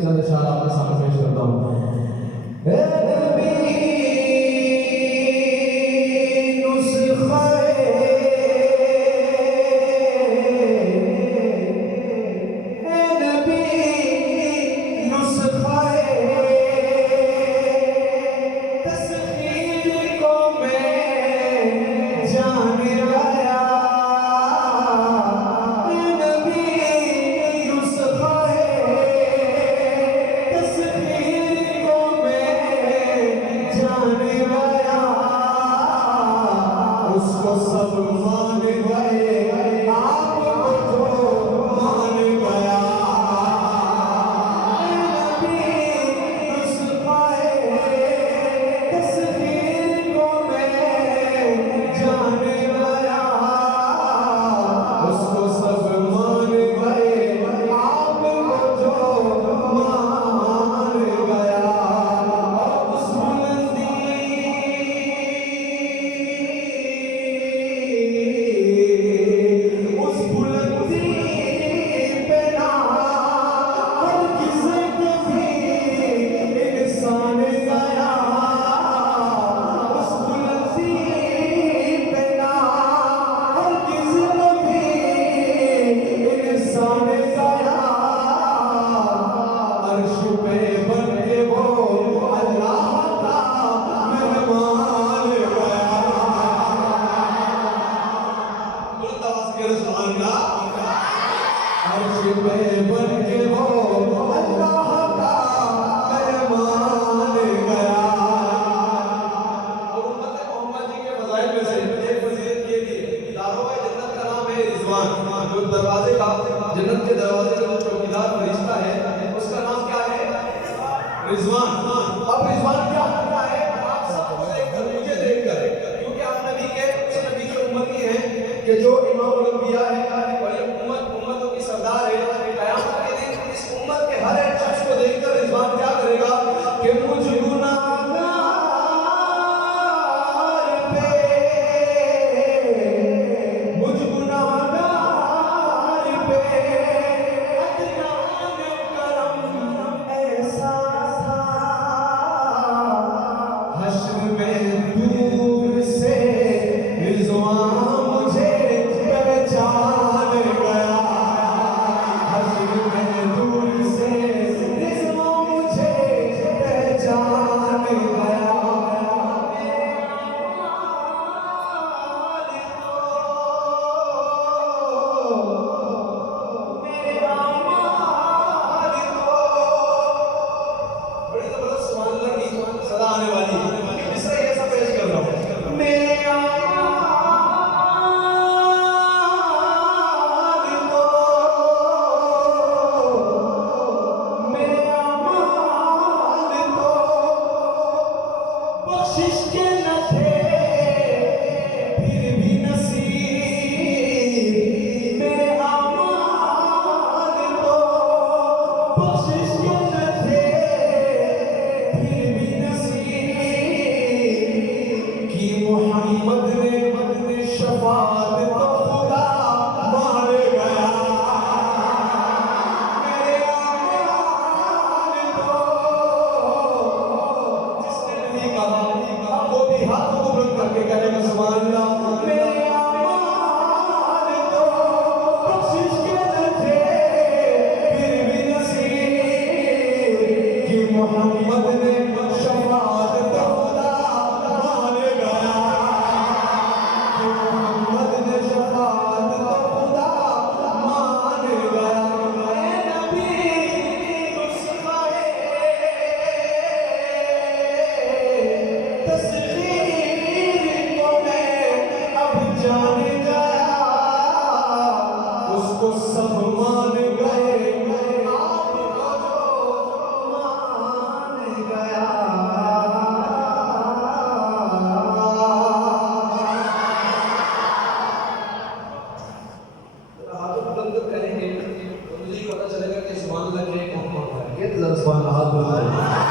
के चंद इशारा आपके सामने पेश करता हूँ। उसको सब मान गए, आपको जो मान गया। नबी नुस्ख़े तस्वीर को मैं जान गया, उसको सब मान गए, आपको जो मान गया। उस बुलंदी दरवाजे का, जन्नत के दरवाजे का जो चौकीदार फरिश्ता है उसका नाम क्या है? रिजवान। अब रिजवान क्या करता है? आप सबको देखकर, मुझे देखकर, क्योंकि आप नबी के उम्मती हैं कि जो इमामुल अंबिया है और ये उम्मतों की सरदार है। क़यामत के दिन इस उम्मत के हर एक शख्स को देखकर रिजवान क्या करेगा कि मुझ सुभान अल्लाह।